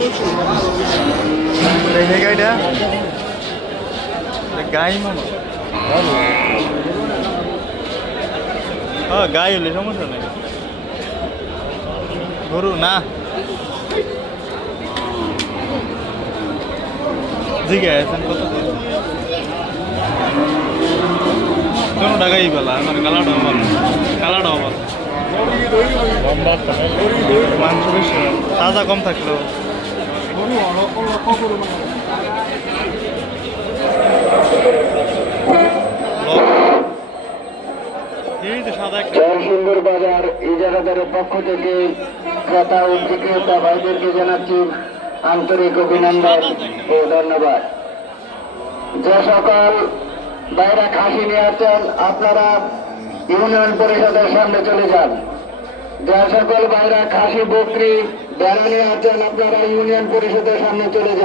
এই গাইটা গাই মামা হ্যাঁ গাই হলে সমস্যা নেই গরু না জিগে আছেন কত কোনো টাকাই পেলা মানে কালাটা আমার কালাটা আমার মাংস বেশি তাজা কম থাকলো সুন্দর বাজার ইজারাদারের পক্ষ থেকে ক্রেতা ও বিক্রেতা ভাইদেরকে জানাচ্ছি আন্তরিক অভিনন্দন ও ধন্যবাদ। যে সকল বাইরে খাসি নিয়ে আসছেন আপনারা ইউনিয়ন পরিষদের সামনে চলে যান। যে সকল বাইরে খাসি বকরি বেড়া নিয়ে আসছেন আপনারা ইউনিয়ন পরিষদের সামনে চলে যান।